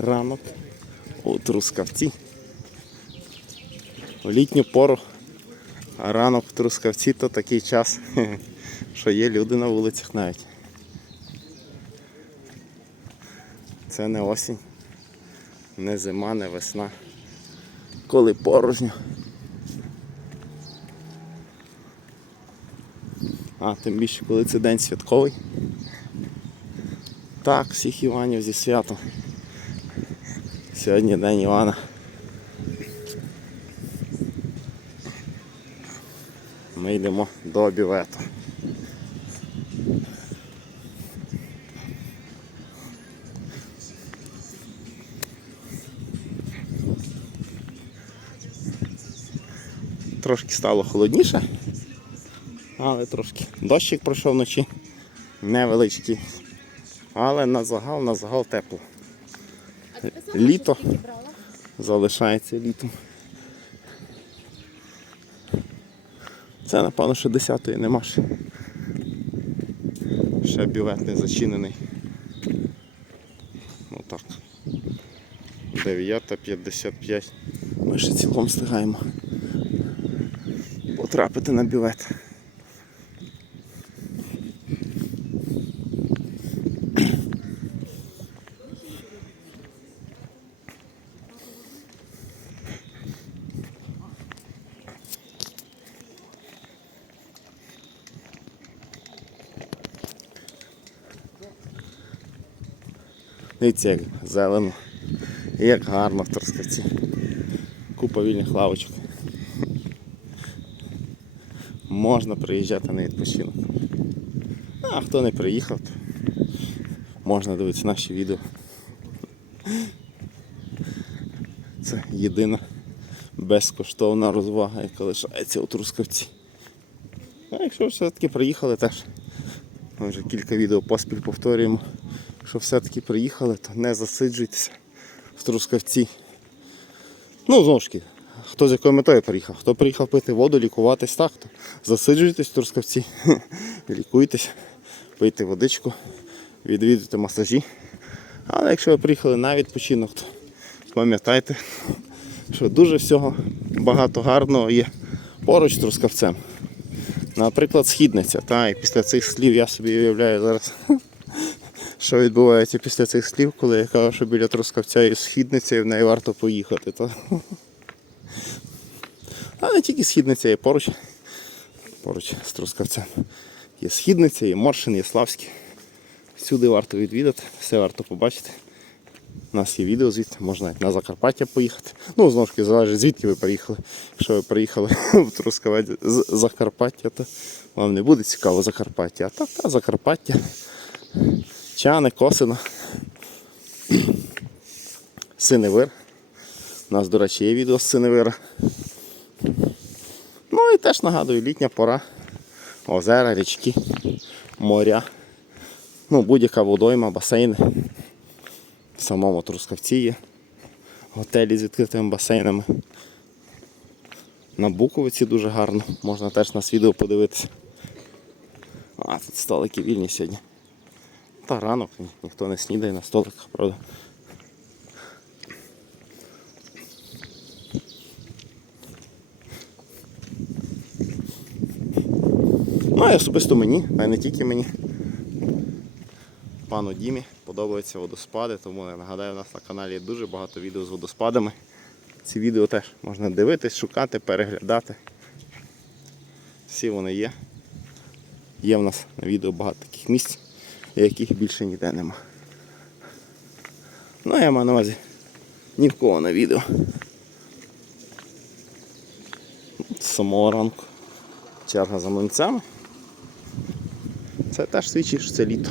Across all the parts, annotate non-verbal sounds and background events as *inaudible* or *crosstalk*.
ранок у Трускавці. У літню пору. Ранок в Трускавці то такий час, *laughs* що є люди на вулицях навіть. Це не осінь, не зима, не весна. Коли порожньо. А, тим більше, коли це день святковий. Так, всіх Іванів зі святом. Сьогодні день Івана. Ми йдемо до бювету. Трошки стало холодніше, але трошки. Дощик пройшов вночі, невеличкий. Але на загал, на загал тепло. Літо залишається літом. Це, напевно, що 10-ї нема ще. Ще бювет не зачинений. Ну так. 9.55. Ми ще цілком встигаємо потрапити на бювет. Дивіться, як зелено. Як гарно в Трускавці. Купа вільних лавочок. Можна приїжджати на відпочинок. А хто не приїхав, то можна дивитися наші відео. Це єдина безкоштовна розвага, яка лишається у Трускавці. А якщо все-таки приїхали теж, ми вже кілька відео поспіль повторюємо, що все-таки приїхали, то не засиджуйтеся в Трускавці. Ну, знову ж таки, хто з якою метою приїхав? Хто приїхав пити воду, лікуватись так, то засиджуйтесь в Трускавці, *laughs* лікуйтесь, пийте водичку, відвідуйте масажі. Але якщо ви приїхали на відпочинок, то пам'ятайте, що дуже всього багато гарного є поруч з Трускавцем. Наприклад, східниця. Та, і після цих слів я собі уявляю зараз, що відбувається після цих слів, коли я кажу, що біля Трускавця є східниця і в неї варто поїхати. То... *laughs* А не тільки східниця, є поруч. Поруч з Трускавцем. Є східниця, є Моршин, є Славський. Всюди варто відвідати, все варто побачити. У нас є відео звідти, можна на Закарпаття поїхати. Ну, знову ж таки, залежить звідки ви приїхали. Якщо ви приїхали *laughs* в Трускавець з Закарпаття, то вам не буде цікаво Закарпаття. А так, та Закарпаття. Чани, Косино. Синевир. У нас, до речі, є відео з Синевира. Ну і теж нагадую, літня пора. Озера, річки, моря. Ну, будь-яка водойма, басейни. В самому Трускавці є готелі з відкритими басейнами. На Буковиці дуже гарно, можна теж нас відео подивитися. А, тут столики вільні сьогодні. Та ранок, ні- ніхто не снідає на столиках, правда. Ну і особисто мені, а не тільки мені. Пану Дімі подобаються водоспади, тому я нагадаю, у нас на каналі є дуже багато відео з водоспадами. Ці відео теж можна дивитись, шукати, переглядати. Всі вони є. Є в нас на відео багато таких місць, яких більше ніде нема. Ну я маю на увазі ні в кого на відео. З самого ранку черга за млинцями. Це теж свідчить, що це літо.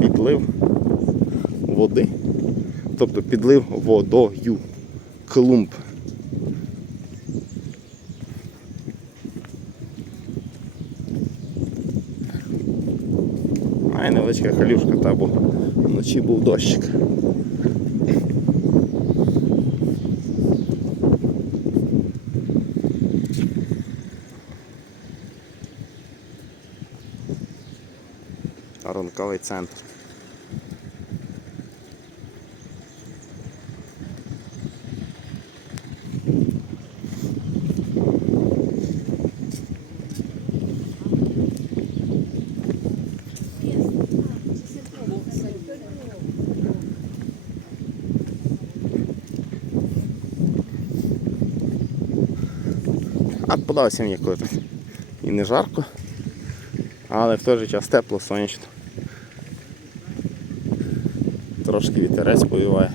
Підлив води, тобто підлив водою клумб. А й невеличка халюшка, та бо вночі був дощик. ранковий центр. Подався мені коли. І не жарко, але в той же час тепло, сонячно. Трошки вітерець повіває.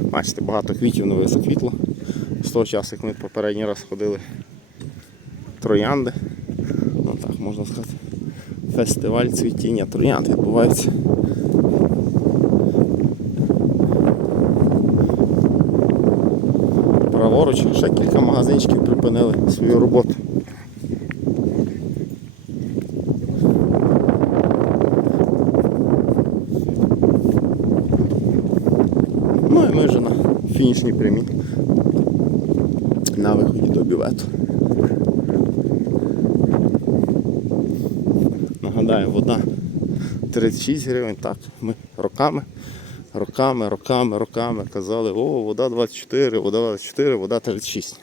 Бачите, багато квітів нових заквітло. З того часу, як ми попередній раз ходили троянди. Можна. Фестиваль цвітіння троянд відбувається. Праворуч ще кілька магазинчиків припинили свою роботу. Ну і ми вже на фінішній прямій на виході до бювету. Нагадаю, вода 36 гривень, так, ми роками, роками, роками, роками казали, о, вода 24, вода 24, вода 36.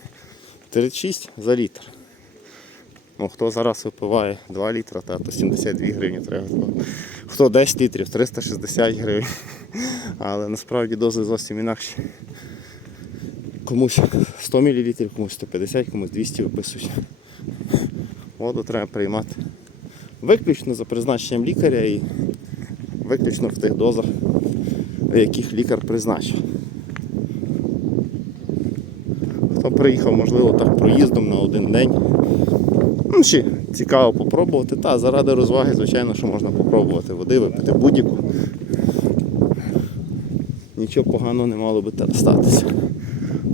36 за літр. Ну, хто зараз випиває 2 літра, та, то 72 гривні треба. Хто 10 літрів, 360 гривень. Але насправді дози зовсім інакші. Комусь 100 мл, комусь 150, комусь 200 виписують. Воду треба приймати виключно за призначенням лікаря і виключно в тих дозах, яких лікар призначив. Хто приїхав, можливо, так проїздом на один день. Ну, чи цікаво попробувати, та заради розваги, звичайно, що можна попробувати води, випити будь-яку. Нічого поганого не мало би статися.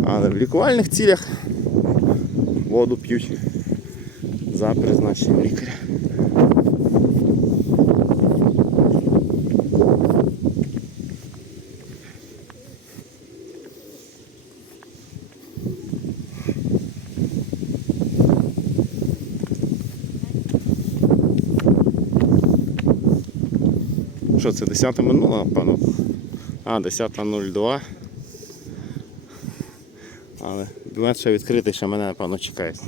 Але в лікувальних цілях воду п'ють за призначенням лікаря. Що це 10 минула, напевно? А, 10.02. Але бювет ще відкритий, ще мене, напевно, чекають.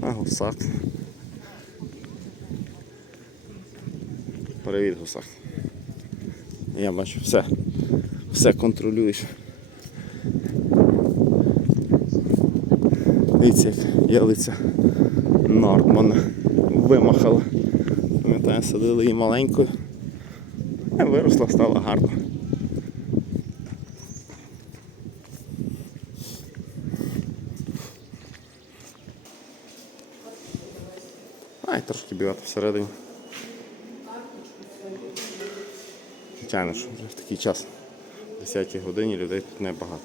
А гусак. Привіт, гусак. Я бачу, все, все контролюєш. Дивіться, як ялиця Нортман вимахала. Пам'ятаю, садили її маленькою. А виросла, стала гарно. А, і трошки бігати всередині. Звичайно, що вже в такий час, о 10 годині людей тут небагато.